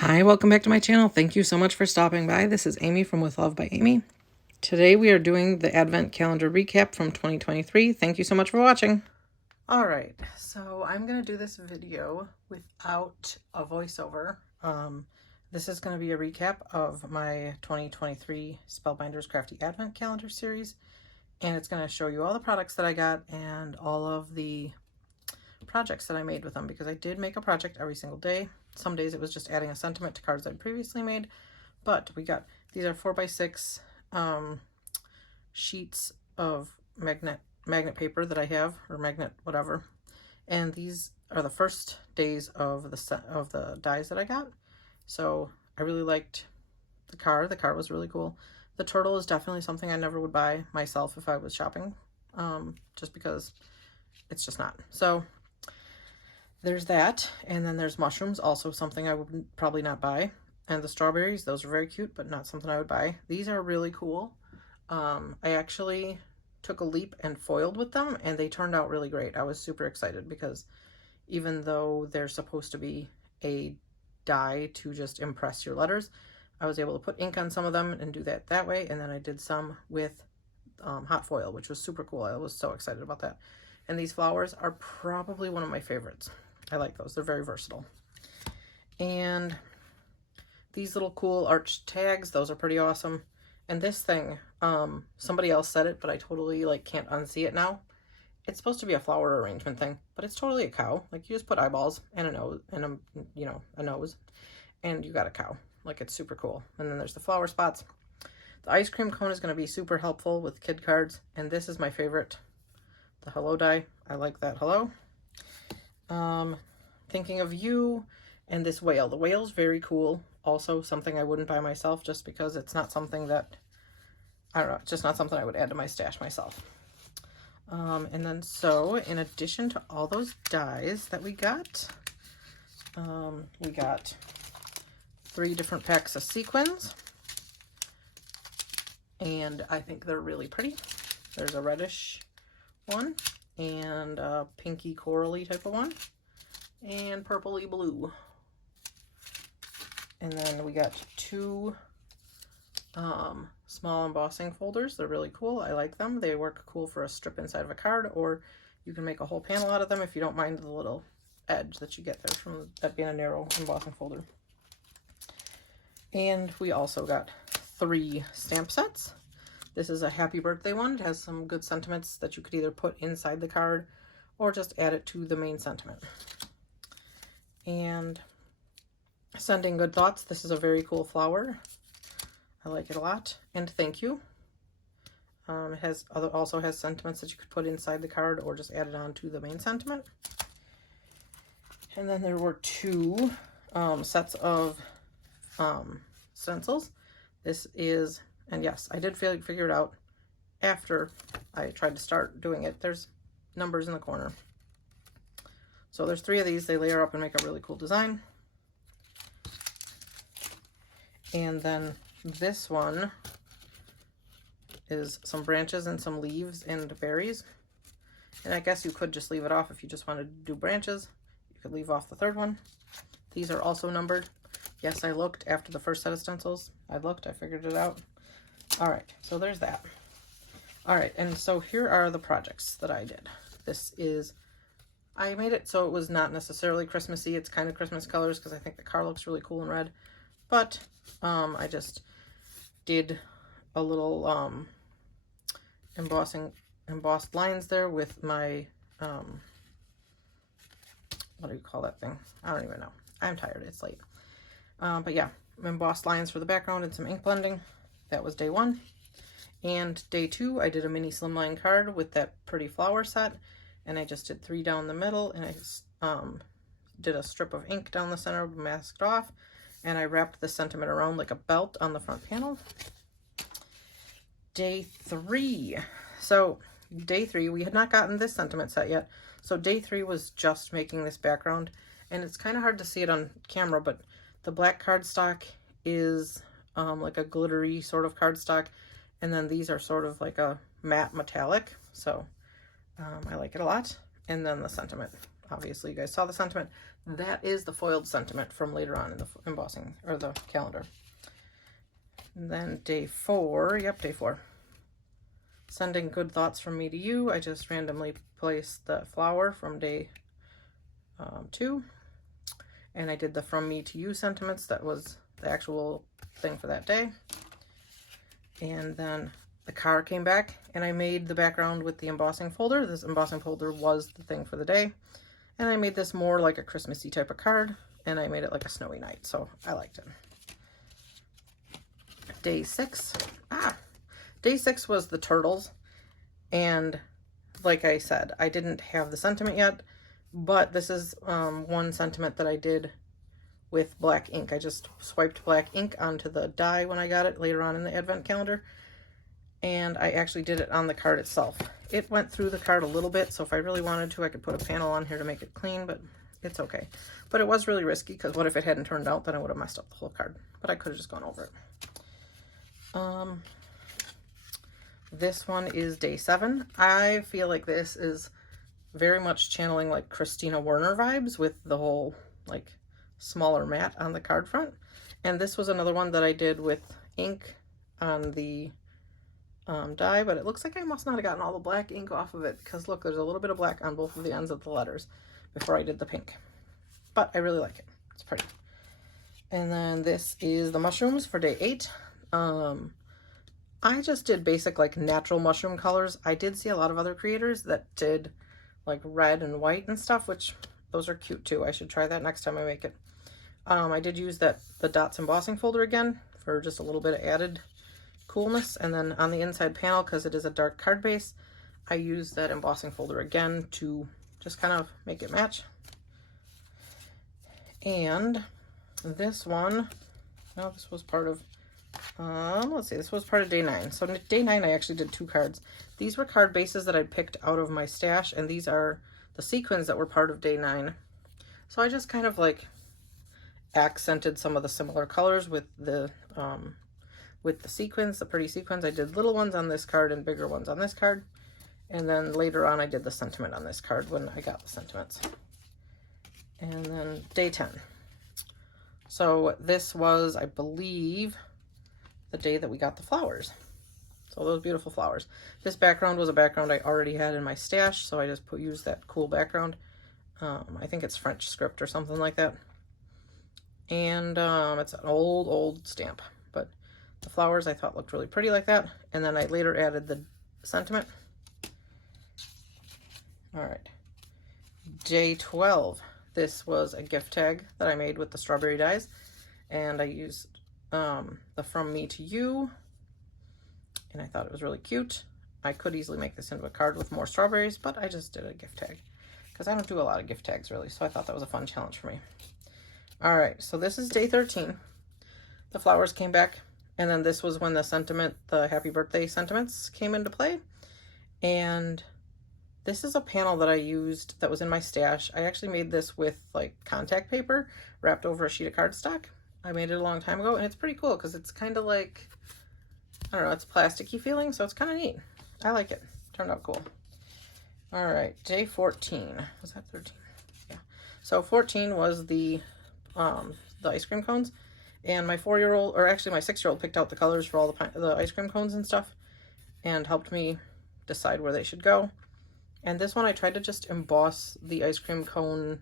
Hi, welcome back to my channel. Thank you so much for stopping by. This is Amy from With Love by Amy. Today we are doing the Advent Calendar recap from 2023. Thank you so much for watching. All right, so I'm going to do this video without a voiceover. This is going to be a recap of my 2023 Spellbinders Crafty Advent Calendar series, and it's going to show you all the products that I got and all of the projects that I made with them, because I did make a project every single day. Some days it was just adding a sentiment to cards I'd previously made, but we got, these are 4x6 sheets of magnet paper that I have, or magnet whatever, and these are the first days of the dies that I got. So I really liked the card. The card was really cool. The turtle is definitely something I never would buy myself if I was shopping, just because it's just not. So there's that, and then there's mushrooms, also something I would probably not buy. And the strawberries, those are very cute, but not something I would buy. These are really cool. I actually took a leap and foiled with them, and they turned out really great. I was super excited because even though they're supposed to be a die to just impress your letters, I was able to put ink on some of them and do that way. And then I did some with hot foil, which was super cool. I was so excited about that. And these flowers are probably one of my favorites. I like those. They're very versatile. And these little cool arch tags, those are pretty awesome. And this thing, somebody else said it, but I totally can't unsee it now. It's supposed to be a flower arrangement thing, but it's totally a cow. Like, you just put eyeballs and a nose and a nose, and you got a cow. Like, it's super cool. And then there's the flower spots. The ice cream cone is going to be super helpful with kid cards, and this is my favorite. The hello die. I like that hello. Thinking of you, and this whale. The whale's very cool. Also something I wouldn't buy myself, just because it's not something that, I don't know, it's just not something I would add to my stash myself. And then so in addition to all those dies that we got 3 different packs of sequins, and I think they're really pretty. There's a reddish one, and a pinky corally type of one, and purpley blue. And then we got 2 small embossing folders. They're really cool. I like them. They work cool for a strip inside of a card, or you can make a whole panel out of them if you don't mind the little edge that you get there from that being a narrow embossing folder. And we also got 3 stamp sets. This is a happy birthday one. It has some good sentiments that you could either put inside the card or just add it to the main sentiment. And sending good thoughts. This is a very cool flower. I like it a lot. And thank you. It also has sentiments that you could put inside the card or just add it on to the main sentiment. And then there were 2 sets of stencils. This is, and yes, I did figure it out after I tried to start doing it. There's numbers in the corner. So there's 3 of these. They layer up and make a really cool design. And then this one is some branches and some leaves and berries. And I guess you could just leave it off if you just wanted to do branches. You could leave off the 3rd one. These are also numbered. Yes, I looked after the first set of stencils. I figured it out. All right, so there's that. All right, and so here are the projects that I did. This is, I made it so it was not necessarily Christmassy. It's kind of Christmas colors because I think the car looks really cool in red. But I just did a little embossed lines there with my, what do you call that thing? I don't even know. I'm tired. It's late. But yeah, embossed lines for the background and some ink blending. That was day 1. And day 2, I did a mini slimline card with that pretty flower set. And I just did 3 down the middle, and I did a strip of ink down the center, masked off. And I wrapped the sentiment around like a belt on the front panel. Day 3. So day 3, we had not gotten this sentiment set yet. So day 3 was just making this background. And it's kind of hard to see it on camera, but the black cardstock is like a glittery sort of cardstock. And then these are sort of like a matte metallic. So I like it a lot. And then the sentiment obviously you guys saw the sentiment. That is the foiled sentiment from later on in the embossing, or the calendar. And then day 4, yep, day 4. Sending good thoughts from me to you. I just randomly placed the flower from day 2. And I did the from me to you sentiments. That was the actual thing for that day. And then the card came back, and I made the background with the embossing folder. This embossing folder was the thing for the day. And I made this more like a Christmassy type of card, and I made it like a snowy night, so I liked it. Day 6. Day 6 was the turtles, and like I said, I didn't have the sentiment yet, but this is one sentiment that I did with black ink. I just swiped black ink onto the die when I got it later on in the advent calendar, and I actually did it on the card itself. It went through the card a little bit, so if I really wanted to, I could put a panel on here to make it clean, but it's okay. But it was really risky, because what if it hadn't turned out? Then I would have messed up the whole card, but I could have just gone over it. This one is day 7. I feel like this is very much channeling like Christina Werner vibes with the whole like smaller mat on the card front. And this was another one that I did with ink on the die, but it looks like I must not have gotten all the black ink off of it, because look, there's a little bit of black on both of the ends of the letters before I did the pink. But I really like it. It's pretty. And then this is the mushrooms for day 8. I just did basic like natural mushroom colors. I did see a lot of other creators that did like red and white and stuff, which those are cute too. I should try that next time I make it. I did use the dots embossing folder again for just a little bit of added coolness. And then on the inside panel, because it is a dark card base, I used that embossing folder again to just kind of make it match. And this one, no, this was part of let's see, this was part of day 9. So day 9 I actually did 2 cards. These were card bases that I picked out of my stash, and these are the sequins that were part of day 9. So I just kind of like accented some of the similar colors with the sequins, the pretty sequins. I did little ones on this card and bigger ones on this card, and then later on I did the sentiment on this card when I got the sentiments. And then day 10. So this was, I believe, the day that we got the flowers. So those beautiful flowers. This background was a background I already had in my stash, so I just used that cool background. I think it's French script or something like that. And it's an old stamp, but the flowers I thought looked really pretty like that. And then I later added the sentiment. All right. Day 12. This was a gift tag that I made with the strawberry dies, and I used the from me to you, and I thought it was really cute. I could easily make this into a card with more strawberries, but I just did a gift tag because I don't do a lot of gift tags really, so I thought that was a fun challenge for me. All right, so this is day 13. The flowers came back, and then this was when the sentiment, the happy birthday sentiments came into play. And this is a panel that I used that was in my stash. I actually made this with like contact paper wrapped over a sheet of cardstock. I made it a long time ago, and it's pretty cool because it's kind of like, I don't know, it's plasticky feeling, so it's kind of neat. I like it. Turned out cool. All right, day 14. Was that 13? Yeah. So 14 was the ice cream cones, and my 4-year-old, or actually my 6-year-old, picked out the colors for all the ice cream cones and stuff, and helped me decide where they should go. And this one I tried to just emboss the ice cream cone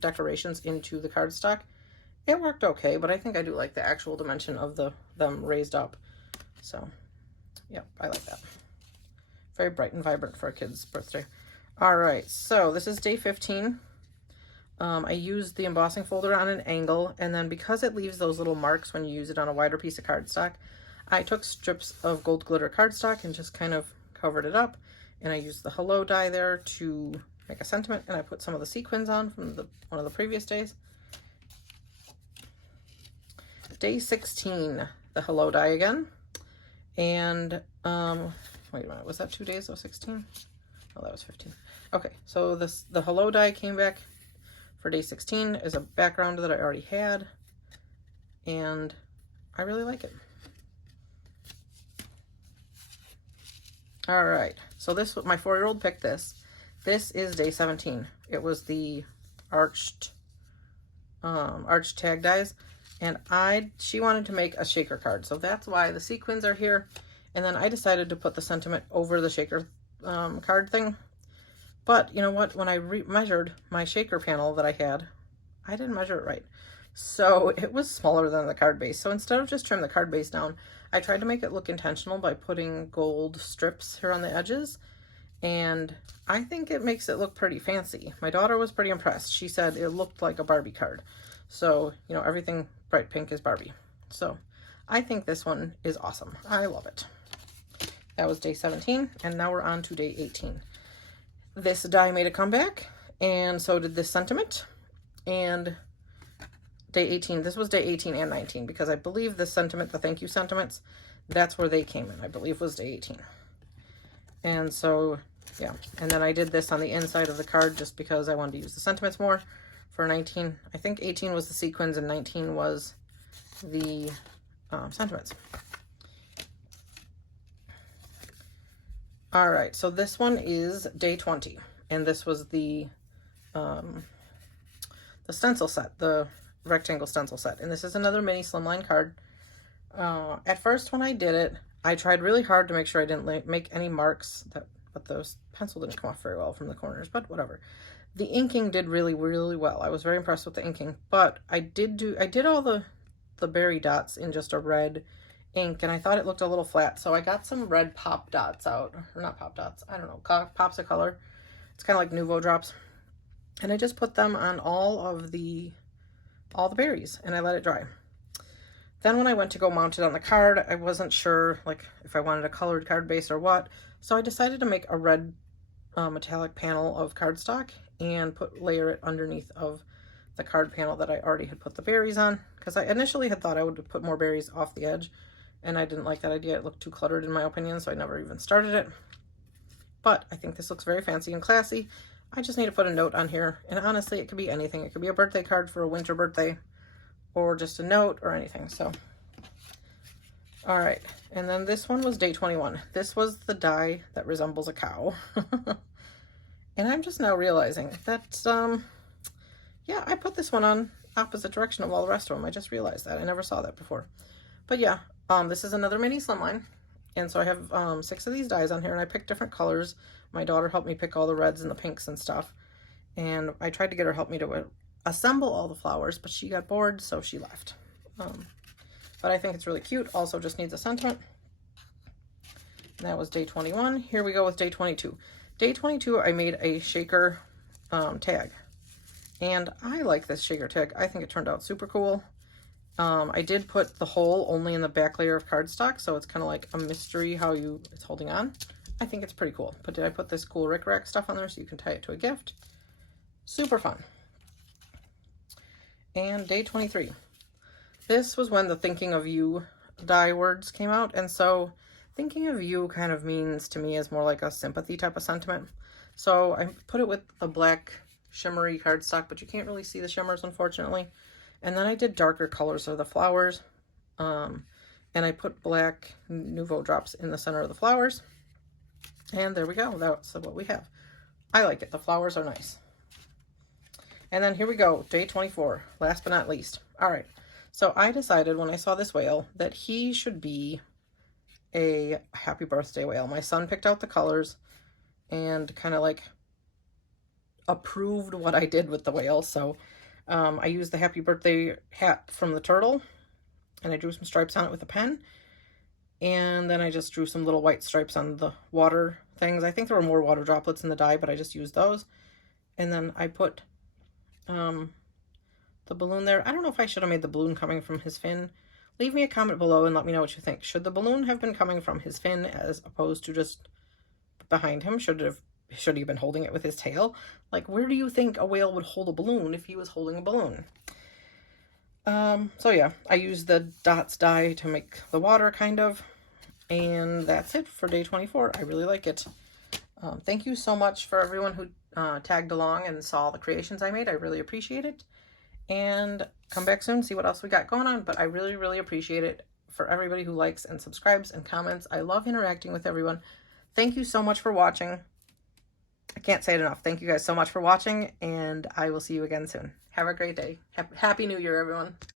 decorations into the cardstock. It worked okay, but I think I do like the actual dimension of them raised up. So, yeah, I like that. Very bright and vibrant for a kid's birthday. All right, so this is day 15. I used the embossing folder on an angle, and then because it leaves those little marks when you use it on a wider piece of cardstock, I took strips of gold glitter cardstock and just kind of covered it up. And I used the hello die there to make a sentiment, and I put some of the sequins on from one of the previous days. Day 16, the hello die again. And wait a minute, was that 2 days of 16? Oh, that was 15. Okay, so the hello die came back for day 16 is a background that I already had, and I really like it. All right, so my 4-year-old picked this. This is day 17. It was the arched tag dies, and she wanted to make a shaker card, so that's why the sequins are here. And then I decided to put the sentiment over the shaker card thing. But you know what? When I measured my shaker panel that I had, I didn't measure it right. So it was smaller than the card base. So instead of just trim the card base down, I tried to make it look intentional by putting gold strips here on the edges. And I think it makes it look pretty fancy. My daughter was pretty impressed. She said it looked like a Barbie card. So, you know, everything bright pink is Barbie. So I think this one is awesome. I love it. That was day 17, and now we're on to day 18. This die made a comeback, and so did this sentiment. And day 18, this was day 18 and 19, because I believe the sentiment, the thank you sentiments, that's where they came in, I believe was day 18. And so, yeah. And then I did this on the inside of the card just because I wanted to use the sentiments more for 19. I think 18 was the sequins and 19 was the sentiments. All right, so this one is day 20, and this was the stencil set, the rectangle stencil set, and this is another mini slimline card. At first, when I did it, I tried really hard to make sure I didn't make any marks, but the pencil didn't come off very well from the corners, but whatever. The inking did really, really well. I was very impressed with the inking, but I did all the berry dots in just a red ink, and I thought it looked a little flat, so I got some red pop dots out, or not pop dots, I don't know, pops of color. It's kind of like Nouveau drops, and I just put them on all the berries, and I let it dry. Then when I went to go mount it on the card, I wasn't sure like if I wanted a colored card base or what, so I decided to make a red metallic panel of cardstock and layer it underneath of the card panel that I already had put the berries on, because I initially had thought I would put more berries off the edge, and I didn't like that idea. It looked too cluttered in my opinion, so I never even started it. But I think this looks very fancy and classy. I just need to put a note on here, and honestly, it could be anything. It could be a birthday card for a winter birthday, or just a note or anything. So, all right. And then this one was day 21. This was the die that resembles a cow. And I'm just now realizing that, yeah, I put this one on opposite direction of all the rest of them. I just realized that. I never saw that before. But yeah, this is another mini slimline. And so I have 6 of these dies on here, and I picked different colors. My daughter helped me pick all the reds and the pinks and stuff. And I tried to get her to help me to assemble all the flowers, but she got bored, so she left. But I think it's really cute. Also just needs a sentiment. And that was day 21. Here we go with day 22. Day 22, I made a shaker tag. And I like this shaker tag. I think it turned out super cool. I did put the hole only in the back layer of cardstock, so it's kind of like a mystery how it's holding on. I think it's pretty cool. But did I put this cool rickrack stuff on there so you can tie it to a gift? Super fun. And day 23. This was when the thinking of you die words came out, and so thinking of you kind of means to me as more like a sympathy type of sentiment. So I put it with a black shimmery cardstock, but you can't really see the shimmers, unfortunately. And then I did darker colors of the flowers, and I put black Nouveau drops in the center of the flowers. And there we go. That's what we have. I like it. The flowers are nice. And then here we go, day 24, last but not least. All right, so I decided when I saw this whale that he should be a happy birthday whale. My son picked out the colors and kind of like approved what I did with the whale. So I used the happy birthday hat from the turtle, and I drew some stripes on it with a pen. And then I just drew some little white stripes on the water things. I think there were more water droplets in the die, but I just used those. And then I put the balloon there. I don't know if I should have made the balloon coming from his fin. Leave me a comment below and let me know what you think. Should the balloon have been coming from his fin as opposed to just behind him? Should he have been holding it with his tail? Like, where do you think a whale would hold a balloon if he was holding a balloon? So yeah, I used the dots die to make the water kind of, and that's it for day 24. I really like it. Thank you so much for everyone who tagged along and saw the creations I made. I really appreciate it. And come back soon, see what else we got going on. But I really, really appreciate it for everybody who likes and subscribes and comments. I love interacting with everyone. Thank you so much for watching. I can't say it enough. Thank you guys so much for watching, and I will see you again soon. Have a great day. Happy New Year, everyone.